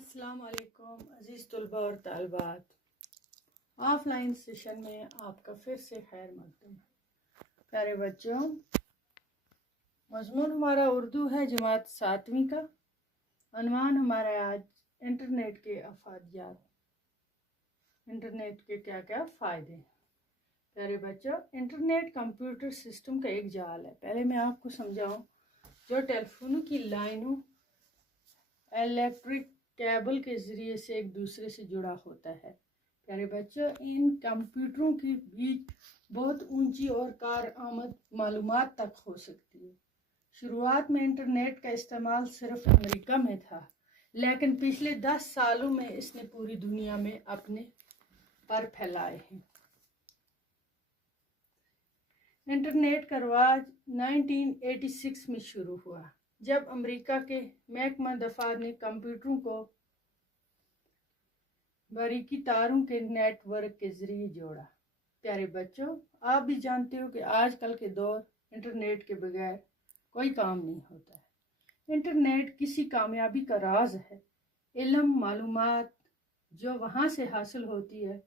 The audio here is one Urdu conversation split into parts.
السلام علیکم عزیز طلبہ اور طالبات، آف لائن سیشن میں آپ کا پھر سے خیر مقدم ہے۔ پیارے بچوں، مضمون ہمارا اردو ہے جماعت 7ویں کا۔ عنوان ہمارا آج انٹرنیٹ کے افادیات، انٹرنیٹ کے کیا کیا فائدے ہیں۔ پیارے بچوں، انٹرنیٹ کمپیوٹر سسٹم کا ایک جال ہے۔ پہلے میں آپ کو سمجھاؤں، جو ٹیلیفونوں کی لائنوں الیکٹرک کیبل کے ذریعے سے ایک دوسرے سے جڑا ہوتا ہے۔ پیارے بچوں، ان کمپیوٹروں کے بیچ بہت اونچی اور کارآمد معلومات تک ہو سکتی ہے۔ شروعات میں انٹرنیٹ کا استعمال صرف امریکہ میں تھا، لیکن پچھلے 10 سالوں میں اس نے پوری دنیا میں اپنے پر پھیلائے ہیں۔ انٹرنیٹ کا رواج 1986 میں شروع ہوا، جب امریکہ کے محکمہ دفاع نے کمپیوٹروں کو باریکی تاروں کے نیٹ ورک کے ذریعے جوڑا۔ پیارے بچوں، آپ بھی جانتے ہو کہ آج کل کے دور انٹرنیٹ کے بغیر کوئی کام نہیں ہوتا ہے۔ انٹرنیٹ کسی کامیابی کا راز ہے۔ علم، معلومات جو وہاں سے حاصل ہوتی ہے،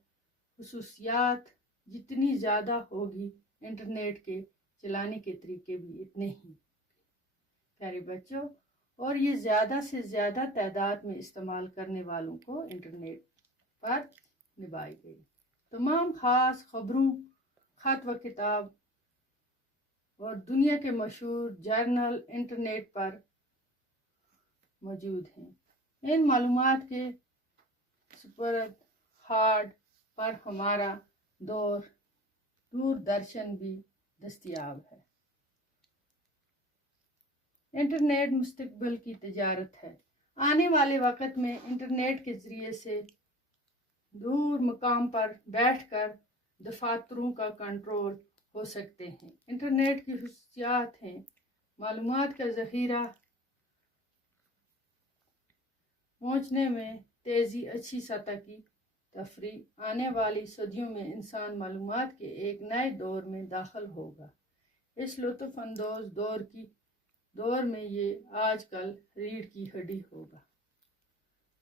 خصوصیات جتنی زیادہ ہوگی، انٹرنیٹ کے چلانے کے طریقے بھی اتنے ہی۔ پیارے بچوں، اور یہ زیادہ سے زیادہ تعداد میں استعمال کرنے والوں کو انٹرنیٹ پر نبھائی گئی۔ تمام خاص خبروں، خط و کتاب اور دنیا کے مشہور جرنل انٹرنیٹ پر موجود ہیں۔ ان معلومات کے سپرد ہارڈ پر ہمارا دوردرشن بھی دستیاب ہے۔ انٹرنیٹ مستقبل کی تجارت ہے۔ آنے والے وقت میں انٹرنیٹ کے ذریعے سے دور مقام پر بیٹھ کر دفاتروں کا کنٹرول ہو سکتے ہیں۔ انٹرنیٹ کی خصوصیات ہیں: معلومات کا ذخیرہ، پہنچنے میں تیزی، اچھی سطح کی تفریح۔ آنے والی صدیوں میں انسان معلومات کے ایک نئے دور میں داخل ہوگا۔ اس لطف اندوز دور میں یہ آج کل ریڑھ کی ہڈی ہوگا۔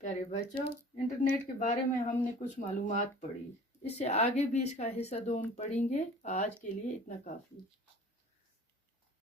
پیارے بچوں، انٹرنیٹ کے بارے میں ہم نے کچھ معلومات پڑھی، اس سے آگے بھی اس کا حصہ دوم پڑھیں گے۔ آج کے لیے اتنا کافی ہے۔